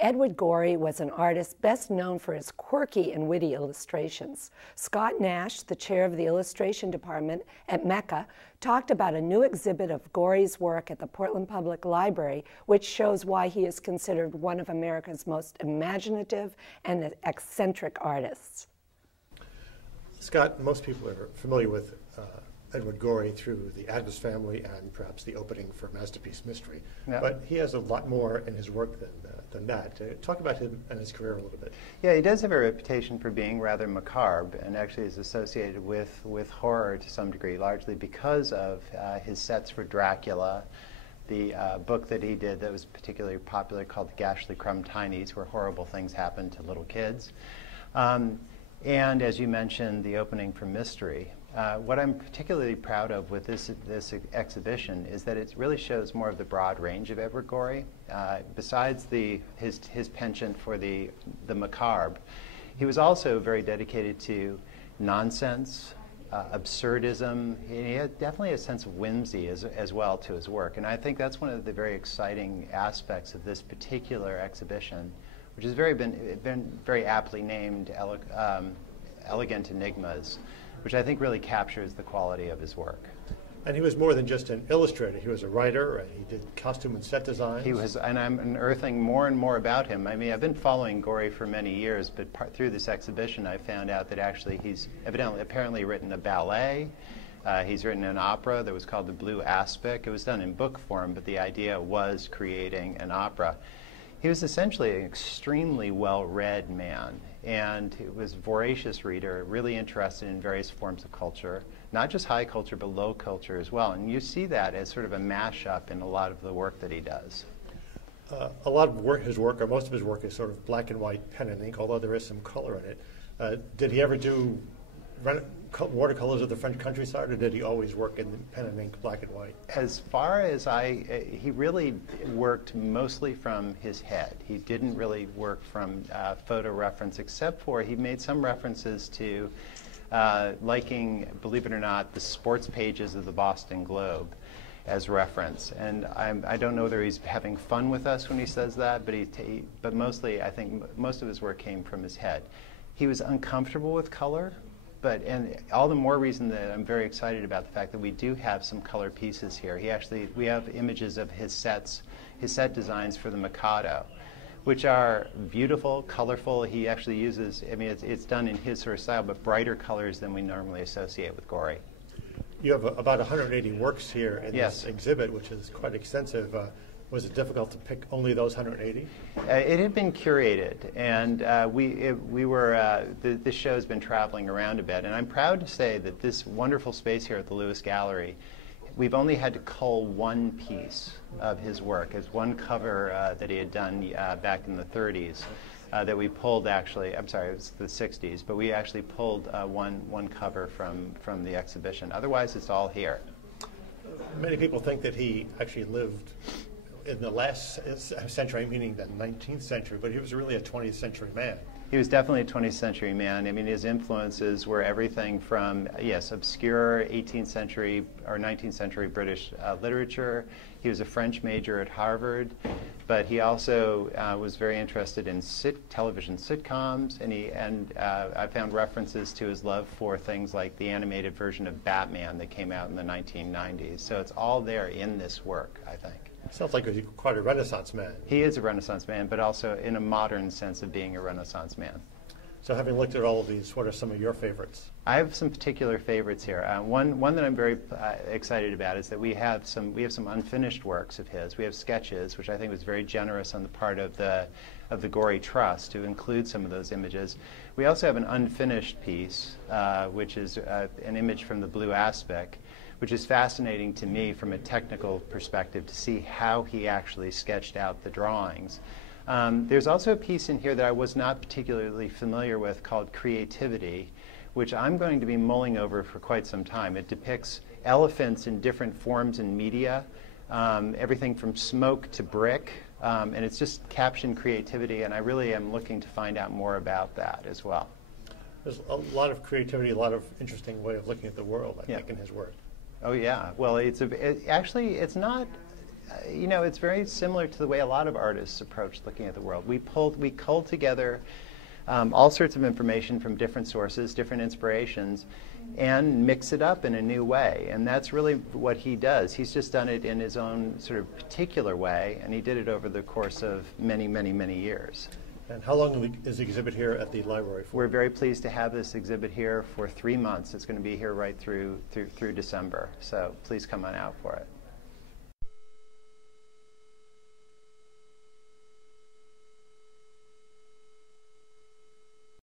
Edward Gorey was an artist best known for his quirky and witty illustrations. Scott Nash, the chair of the illustration department at Mecca, talked about a new exhibit of Gorey's work at the Portland Public Library, which shows why he is considered one of America's most imaginative and eccentric artists. Scott, most people are familiar with Edward Gorey through the Addams Family and perhaps the opening for Masterpiece Mystery. Yep. But he has a lot more in his work than that. Talk about him and his career a little bit. Yeah, he does have a reputation for being rather macabre and actually is associated with horror to some degree, largely because of his sets for Dracula, the book that he did that was particularly popular called The Gashly Crumb Tinies, where horrible things happen to little kids. And as you mentioned, the opening for Mystery. What I'm particularly proud of with this exhibition is that it really shows more of the broad range of Edward Gorey. Besides his penchant for the macabre, he was also very dedicated to nonsense, absurdism. He had definitely a sense of whimsy as well to his work, and I think that's one of the very exciting aspects of this particular exhibition, which has been very aptly named Elegant Enigmas, which I think really captures the quality of his work. And he was more than just an illustrator. He was a writer, and he did costume and set designs. He was, and I'm unearthing more and more about him. I mean, I've been following Gorey for many years, but through this exhibition I found out that actually he's apparently written a ballet. He's written an opera that was called The Blue Aspic. It was done in book form, but the idea was creating an opera. He was essentially an extremely well-read man, and he was a voracious reader, really interested in various forms of culture, not just high culture, but low culture as well. And you see that as sort of a mashup in a lot of the work that he does. A lot of his work, or most of his work, is sort of black and white pen and ink, although there is some color in it. Did he ever do watercolors of the French countryside, or did he always work in pen and ink, black and white? As far as he really worked mostly from his head. He didn't really work from photo reference, except for he made some references to liking, believe it or not, the sports pages of the Boston Globe as reference. And I don't know whether he's having fun with us when he says that, but mostly I think most of his work came from his head. He was uncomfortable with color. And all the more reason that I'm very excited about the fact that we do have some color pieces here. We have images of his set designs for the Mikado, which are beautiful, colorful. He actually uses, I mean, it's done in his sort of style, but brighter colors than we normally associate with Gorey. You have about 180 works here in this exhibit, which is quite extensive. Was it difficult to pick only those 180? It had been curated, and this show has been traveling around a bit, and I'm proud to say that this wonderful space here at the Lewis Gallery, we've only had to cull one piece of his work. It's one cover that he had done back in the 30s that we pulled actually, I'm sorry, it was the 60s, but we actually pulled one cover from the exhibition. Otherwise, it's all here. Many people think that he actually lived in the last century, meaning the 19th century, but he was really a 20th century man. He was definitely a 20th century man. I mean, his influences were everything from, yes, obscure 18th century or 19th century British literature. He was a French major at Harvard, but he also was very interested in television sitcoms, and I found references to his love for things like the animated version of Batman that came out in the 1990s. So it's all there in this work, I think. Sounds like he's quite a Renaissance man. He is a Renaissance man, but also in a modern sense of being a Renaissance man. So having looked at all of these, what are some of your favorites? I have some particular favorites here. One that I'm very excited about is that we have some unfinished works of his. We have sketches, which I think was very generous on the part of the Gorey Trust to include some of those images. We also have an unfinished piece, which is an image from the Blue Aspic, which is fascinating to me from a technical perspective to see how he actually sketched out the drawings. There's also a piece in here that I was not particularly familiar with called Creativity, which I'm going to be mulling over for quite some time. It depicts elephants in different forms and media, everything from smoke to brick, and it's just captioned creativity, and I really am looking to find out more about that as well. There's a lot of creativity, a lot of interesting way of looking at the world, I think, in his work. Oh yeah, well, actually it's not You know, it's very similar to the way a lot of artists approach looking at the world. We culled together all sorts of information from different sources, different inspirations, and mix it up in a new way. And that's really what he does. He's just done it in his own sort of particular way, and he did it over the course of many, many, many years. And how long is the exhibit here at the library for? We're very pleased to have this exhibit here for 3 months. It's going to be here right through December. So please come on out for it.